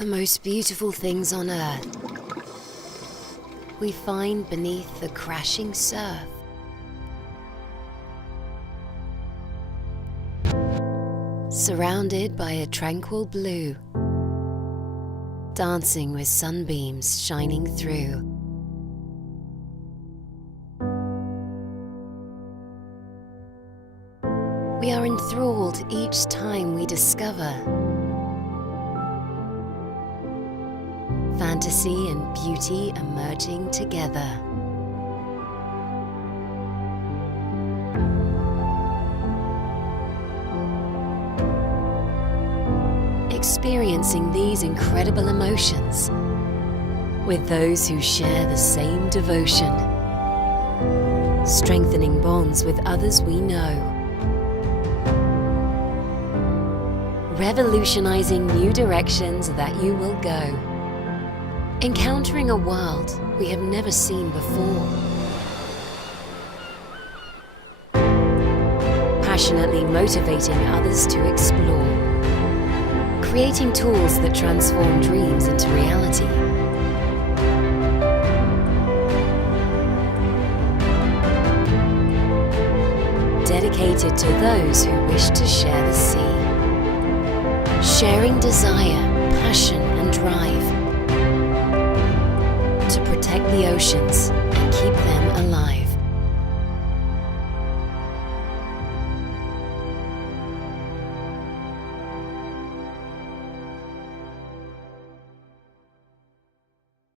The most beautiful things on earth we find beneath the crashing surf. Surrounded by a tranquil blue, dancing with sunbeams shining through. We are enthralled each time we discover fantasy and beauty emerging together. Experiencing these incredible emotions with those who share the same devotion, strengthening bonds with others we know, revolutionizing new directions that you will go, encountering a world we have never seen before, passionately motivating others to explore, creating tools that transform dreams into reality. Dedicated to those who wish to share the sea, sharing desire, passion and drive to protect the oceans and keep them alive.